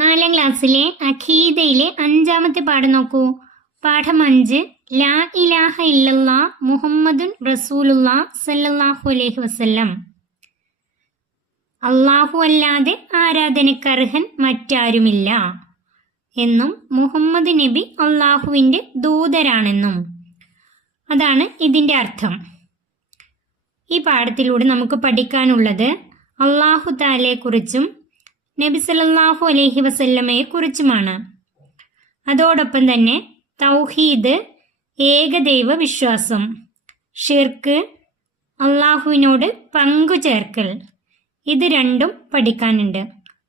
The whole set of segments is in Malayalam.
4ാം ക്ലാസ്സിലെ അഖീദയിലെ 5ാമത്തെ പാഠം നോക്കൂ. പാഠം 5. ലാ ഇലാഹ ഇല്ലല്ലാ മുഹമ്മദുൻ റസൂലുള്ളാ സല്ലല്ലാഹു അലൈഹി വസല്ലം. അല്ലാഹു അല്ലാതെ ആരാധനക്കർഹൻ മറ്റാരുമില്ല എന്നും മുഹമ്മദ് നബി അള്ളാഹുവിൻ്റെ ദൂതരാണെന്നും. അതാണ് ഇതിൻ്റെ അർത്ഥം. ഈ പാഠത്തിലൂടെ നമുക്ക് പഠിക്കാനുള്ളത് അല്ലാഹു തആലയെക്കുറിച്ചും നബി സല്ലല്ലാഹു അലൈഹി വസല്ലമയെ കുറിച്ചുമാണ്. അതോടൊപ്പം തന്നെ തൗഹീദ്, ഏകദൈവ വിശ്വാസം, ഷിർക്ക്, അള്ളാഹുവിനോട് പങ്കുചേർക്കൽ, ഇത് രണ്ടും പഠിക്കാനുണ്ട്.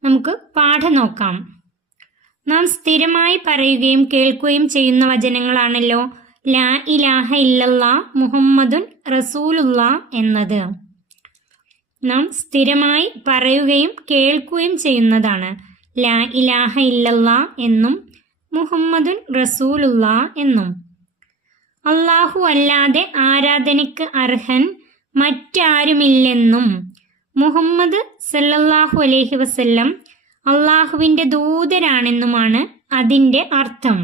നമുക്ക് പാഠം നോക്കാം. നാം സ്ഥിരമായി പറയുകയും കേൾക്കുകയും ചെയ്യുന്ന വചനങ്ങളാണല്ലോ ലാ ഇലാഹ ഇല്ലല്ലാ മുഹമ്മദുൻ റസൂലുള്ളാ എന്നത്. നാം സ്ഥിരമായി പറയുകയും കേൾക്കുകയും ചെയ്യുന്നതാണ് ലാ ഇലാഹ ഇല്ലല്ലാ എന്നും മുഹമ്മദുൻ റസൂലുള്ളാ എന്നും. അല്ലാഹു അല്ലാതെ ആരാധനയ്ക്ക് അർഹൻ മറ്റാരുമില്ലെന്നും മുഹമ്മദ് സല്ലല്ലാഹു അലൈഹി വസല്ലം അള്ളാഹുവിൻ്റെ ദൂതരാണെന്നുമാണ് അതിൻ്റെ അർത്ഥം.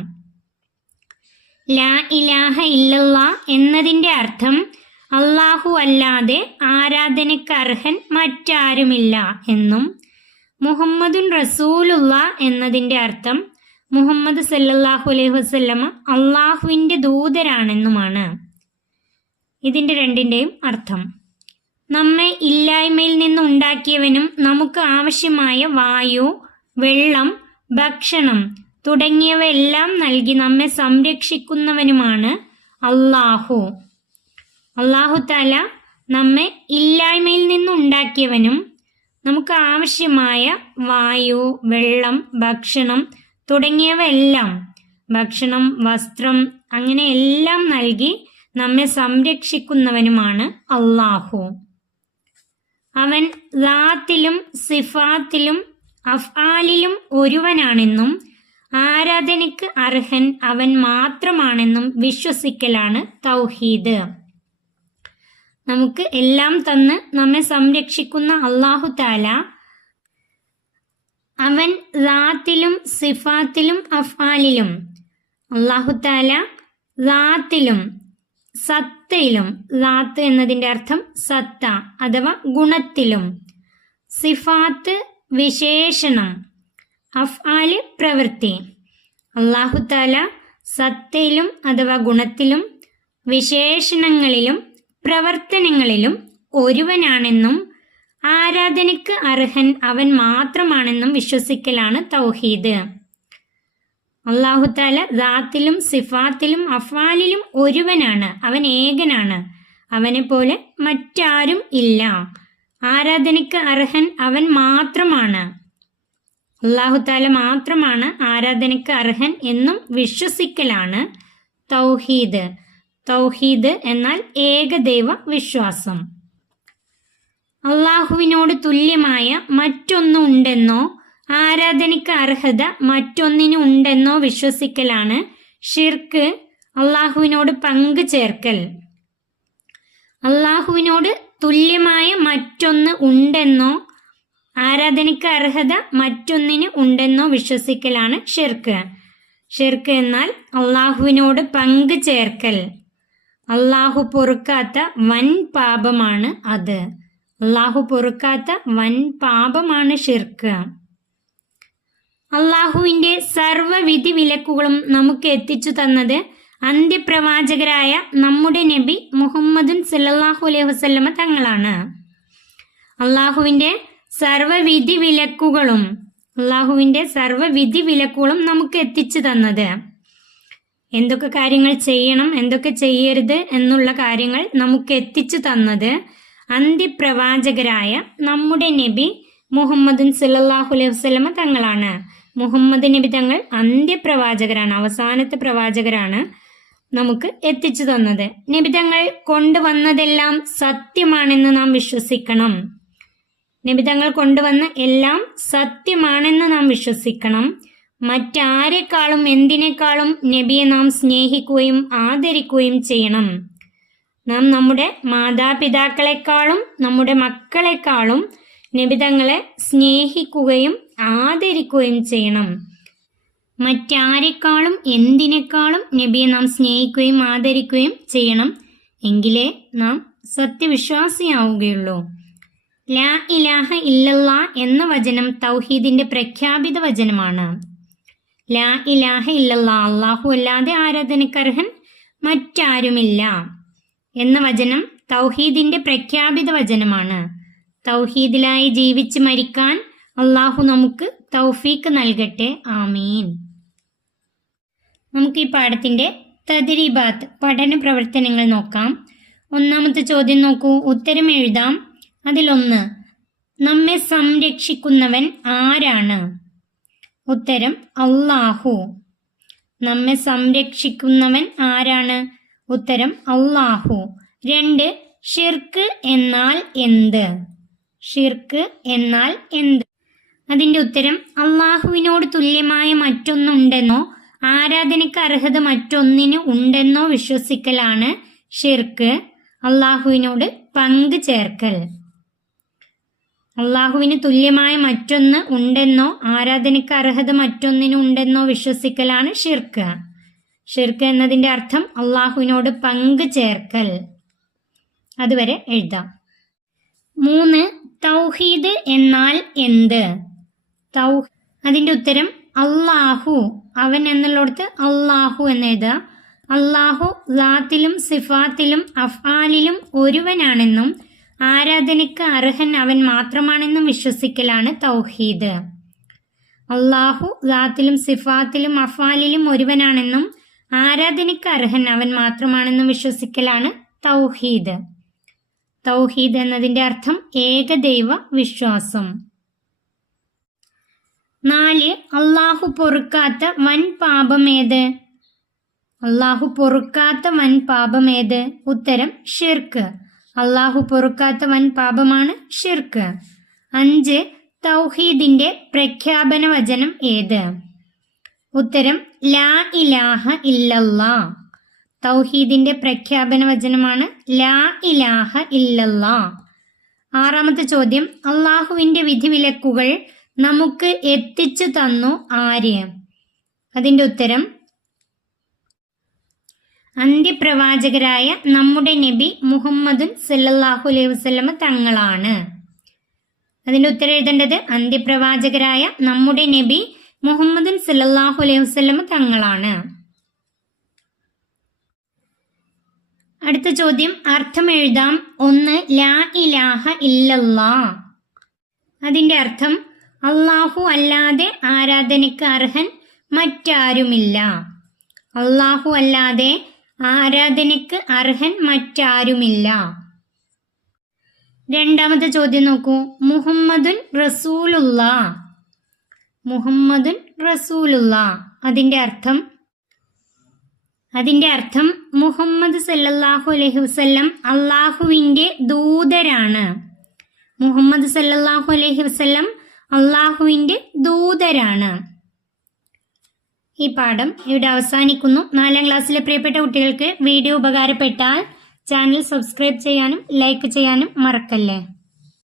ലാ ഇലാഹ ഇല്ലല്ലാ എന്നതിൻ്റെ അർത്ഥം അല്ലാഹു അല്ലാതെ ആരാധനയ്ക്ക് അർഹൻ മറ്റാരുമില്ല എന്നും മുഹമ്മദുൻ റസൂലുള്ളാ എന്നതിൻ്റെ അർത്ഥം മുഹമ്മദ് സല്ലല്ലാഹു അലൈഹി വസല്ലമ അള്ളാഹുവിൻ്റെ ദൂതരാണെന്നുമാണ്. ഇതിൻ്റെ രണ്ടിൻ്റെയും അർത്ഥം നമ്മെ ഇല്ലായ്മയിൽ നിന്ന് ഉണ്ടാക്കിയവനും നമുക്ക് ആവശ്യമായ വായു, വെള്ളം, ഭക്ഷണം തുടങ്ങിയവയെല്ലാം നൽകി നമ്മെ സംരക്ഷിക്കുന്നവനുമാണ് അല്ലാഹു. അല്ലാഹു തആല നമ്മെ ഇല്ലായ്മയിൽ നിന്നുണ്ടാക്കിയവനും നമുക്ക് ആവശ്യമായ വായു, വെള്ളം, ഭക്ഷണം തുടങ്ങിയവയെല്ലാം, ഭക്ഷണം, വസ്ത്രം, അങ്ങനെ എല്ലാം നൽകി നമ്മെ സംരക്ഷിക്കുന്നവനുമാണ് അല്ലാഹു. അവൻ ളാത്തിലും സിഫാത്തിലും അഫ്ആലിലും ഒരുവനാണെന്നും ആരാധനയ്ക്ക് അർഹൻ അവൻ മാത്രമാണെന്നും വിശ്വസിക്കലാണ് തൗഹീദ്. നമുക്ക് എല്ലാം തന്ന് നമ്മെ സംരക്ഷിക്കുന്ന അല്ലാഹു തആല അവൻ ളാത്തിലും സിഫാത്തിലും അഫ്ആലിലും, അല്ലാഹു തആല ളാത്തിലും സത്തയിലും, ളാത്ത് എന്നതിൻ്റെ അർത്ഥം സത്ത അഥവാ ഗുണത്തിലും, സിഫാത്ത് വിശേഷണം, അഫ്ആല് പ്രവൃത്തി. അല്ലാഹു തആല സത്തയിലും അഥവാ ഗുണത്തിലും വിശേഷണങ്ങളിലും പ്രവർത്തനങ്ങളിലും ഒരുവനാണെന്നും ആരാധനയ്ക്ക് അർഹൻ അവൻ മാത്രമാണെന്നും വിശ്വസിക്കലാണ് തൗഹീദ്. അല്ലാഹു തആല ദാത്തിലും സിഫാത്തിലും അഫ്ആലിലും ഒരുവനാണ്, അവൻ ഏകനാണ്, അവനെ പോലെ മറ്റാരും ഇല്ല. ആരാധനയ്ക്ക് അർഹൻ അവൻ മാത്രമാണ്, അല്ലാഹു തആല മാത്രമാണ് ആരാധനയ്ക്ക് അർഹൻ എന്നും വിശ്വസിക്കലാണ് തൗഹീദ്. തൗഹീദ് എന്നാൽ ഏകദൈവ വിശ്വാസം. അള്ളാഹുവിനോട് തുല്യമായ മറ്റൊന്നും ഉണ്ടെന്നോ ആരാധനയ്ക്ക് അർഹത മറ്റൊന്നിനും ഉണ്ടെന്നോ വിശ്വസിക്കലാണ് ഷിർക്ക്, അള്ളാഹുവിനോട് പങ്കു ചേർക്കൽ. അള്ളാഹുവിനോട് തുല്യമായ മറ്റൊന്ന് ഉണ്ടെന്നോ ആരാധനയ്ക്ക് അർഹത മറ്റൊന്നിന് ഉണ്ടെന്നോ വിശ്വസിക്കലാണ് ഷിർക്ക്. ഷിർക്ക് എന്നാൽ അള്ളാഹുവിനോട് പങ്കു ചേർക്കൽ. അള്ളാഹു പൊറുക്കാത്ത വൻ പാപമാണ് അത്. അള്ളാഹു പൊറുക്കാത്ത വൻ പാപമാണ് ഷിർക്ക്. അള്ളാഹുവിൻ്റെ സർവ്വവിധി വിലക്കുകളും നമുക്ക് എത്തിച്ചു തന്നത് അന്ത്യപ്രവാചകരായ നമ്മുടെ നബി മുഹമ്മദുൻ സല്ലല്ലാഹു അലൈഹി വസല്ലമ തങ്ങളാണ്. അള്ളാഹുവിൻ്റെ സർവ്വവിധി വിലക്കുകളും നമുക്ക് എത്തിച്ചു തന്നത്, എന്തൊക്കെ കാര്യങ്ങൾ ചെയ്യണം, എന്തൊക്കെ ചെയ്യരുത് എന്നുള്ള കാര്യങ്ങൾ നമുക്ക് എത്തിച്ചു തന്നത് അന്ത്യപ്രവാചകരായ നമ്മുടെ നബി മുഹമ്മദുൻ സല്ലല്ലാഹു അലൈഹി വസല്ലമ തങ്ങളാണ്. മുഹമ്മദ് നബി തങ്ങൾ അന്ത്യപ്രവാചകരാണ്, അവസാനത്തെ പ്രവാചകരാണ് നമുക്ക് എത്തിച്ചു തന്നത്. നബി തങ്ങൾ കൊണ്ടുവന്നതെല്ലാം സത്യമാണെന്ന് നാം വിശ്വസിക്കണം. നബി തങ്ങൾ കൊണ്ടുവന്ന എല്ലാം സത്യമാണെന്ന് നാം വിശ്വസിക്കണം. മറ്റാരെക്കാളും എന്തിനേക്കാളും നബിയെ നാം സ്നേഹിക്കുകയും ആദരിക്കുകയും ചെയ്യണം. നാം നമ്മുടെ മാതാപിതാക്കളെക്കാളും നമ്മുടെ മക്കളെക്കാളും നബി തങ്ങളെ സ്നേഹിക്കുകയും ആദരിക്കുകയും ചെയ്യണം. മറ്റാരെക്കാളും എന്തിനേക്കാളും നബിയെ നാം സ്നേഹിക്കുകയും ആദരിക്കുകയും ചെയ്യണം. എങ്കിലേ നാം സത്യവിശ്വാസിയാവുകയുള്ളൂ. ലാ ഇലാഹ ഇല്ലല്ലാ എന്ന വചനം തൗഹീദിന്റെ പ്രഖ്യാപിത വചനമാണ്. ലാ ഇലാഹ ഇല്ലല്ലാ, അല്ലാഹു അല്ലാതെ ആരാധനക്കർഹൻ മറ്റാരുമില്ല എന്ന വചനം തൗഹീദിന്റെ പ്രഖ്യാപിത വചനമാണ്. തൗഹീദിലായി ജീവിച്ച് മരിക്കാൻ അല്ലാഹു നമുക്ക് തൗഫീക്ക് നൽകട്ടെ. ആമീൻ. നമുക്ക് ഈ പാഠത്തിന്റെ തദ്രീബാത്ത് പഠന പ്രവർത്തനങ്ങൾ നോക്കാം. ഒന്നാമത്തെ ചോദ്യം നോക്കൂ, ഉത്തരം എഴുതാം. അതിലൊന്ന്, നമ്മെ സംരക്ഷിക്കുന്നവൻ ആരാണ്? ഉത്തരം അല്ലാഹു. നമ്മെ സംരക്ഷിക്കുന്നവൻ ആരാണ്? ഉത്തരം അല്ലാഹു. 2, ഷിർക്ക് എന്നാൽ എന്ത്? ഷിർക്ക് എന്നാൽ എന്ത്? അതിന്റെ ഉത്തരം അല്ലാഹുവിനോട് തുല്യമായ മറ്റൊന്നുണ്ടെന്നോ ആരാധനയ്ക്ക് അർഹത മറ്റൊന്നിന് ഉണ്ടെന്നോ വിശ്വസിക്കലാണ് ഷിർക്ക്. അല്ലാഹുവിനോട് പങ്കു ചേർക്കൽ. അല്ലാഹുവിന് തുല്യമായ മറ്റൊന്ന് ഉണ്ടെന്നോ ആരാധനയ്ക്ക് അർഹത മറ്റൊന്നിന് ഉണ്ടെന്നോ വിശ്വസിക്കലാണ് ഷിർക്ക്. ഷിർക്ക് എന്നതിന്റെ അർത്ഥം അല്ലാഹുവിനോട് പങ്കു ചേർക്കൽ. അതുവരെ എഴുതാം. 3, തൗഹീദ് എന്നാൽ എന്ത്? അതിന്റെ ഉത്തരം അല്ലാഹു. അവൻ എന്നുള്ളിടത്ത് അല്ലാഹു എന്നെഴുതുക. അല്ലാഹു ദാത്തിലും സിഫാത്തിലും അഫ്ആലിലും ഒരുവനാണെന്നും ആരാധനയ്ക്ക് അർഹൻ അവൻ മാത്രമാണെന്നും വിശ്വസിക്കലാണ് തൗഹീദ്. അല്ലാഹു ദാത്തിലും സിഫാത്തിലും അഫ്ആലിലും ഒരുവനാണെന്നും ആരാധനയ്ക്ക് അർഹൻ അവൻ മാത്രമാണെന്നും വിശ്വസിക്കലാണ് തൗഹീദ്. തൗഹീദ് എന്നതിന്റെ അർത്ഥം ഏകദൈവ വിശ്വാസം. 4, അല്ലാഹു പൊറുക്കാത്ത വൻ പാപമേത്? അല്ലാഹു പൊറുക്കാത്ത വൻ പാപമേത്? ഉത്തരം ഷിർക്ക്. അല്ലാഹു പൊറുക്കാത്ത വൻ പാപമാണ് ഷിർക്ക്. 5, തൗഹീദിന്റെ പ്രഖ്യാപന വചനം ഏത്? ഉത്തരം ലാ ഇലാഹ ഇല്ലല്ലാ. തൗഹീദിന്റെ പ്രഖ്യാപന വചനമാണ് ലാ ഇലാഹ ഇല്ലല്ലാ. 6ാമത്തെ ചോദ്യം, അല്ലാഹുവിന്റെ വിധിവിലക്കുകൾ നമുക്ക് എത്തിച്ചു തന്നു ആര്? അതിന്റെ ഉത്തരം അന്ത്യപ്രവാചകരായ നമ്മുടെ നബി മുഹമ്മദുൻ സല്ലല്ലാഹു അലൈഹി വസല്ലമ തങ്ങളാണ്. അതിന്റെ ഉത്തരം എഴുതേണ്ടത് അന്ത്യപ്രവാചകരായ നമ്മുടെ നബി മുഹമ്മദുൻ സല്ലല്ലാഹു അലൈഹി വസല്ലമ തങ്ങളാണ്. അടുത്ത ചോദ്യം, അർത്ഥം എഴുതാം. 1, ലാ ഇലാഹ ഇല്ലല്ലാ. അതിന്റെ അർത്ഥം അല്ലാഹു അല്ലാതെ ആരാധനയ്ക്ക് അർഹൻ മറ്റാരുമില്ല. അല്ലാഹു അല്ലാതെ ആരാധനയ്ക്ക് അർഹൻ മറ്റാരുമില്ല. 2ാമത്തെ ചോദ്യം നോക്കൂ, മുഹമ്മദുൻ റസൂലുള്ളാ. മുഹമ്മദുൻ റസൂലുള്ളാ. അതിന്റെ അർത്ഥം മുഹമ്മദ് സല്ലല്ലാഹു അലൈഹി വസല്ലം അല്ലാഹുവിന്റെ ദൂതരാണ്. മുഹമ്മദ് സല്ലല്ലാഹു അലൈഹി വസല്ലം അല്ലാഹുവിന്റെ ദൂതരാണ്. ഈ പാഠം ഇവിടെ അവസാനിക്കുന്നു. 4ാം ക്ലാസ്സിലെ പ്രിയപ്പെട്ട കുട്ടികൾക്ക് വീഡിയോ ഉപകാരപ്പെട്ടാൽ ചാനൽ സബ്സ്ക്രൈബ് ചെയ്യാനും ലൈക്ക് ചെയ്യാനും മറക്കല്ലേ.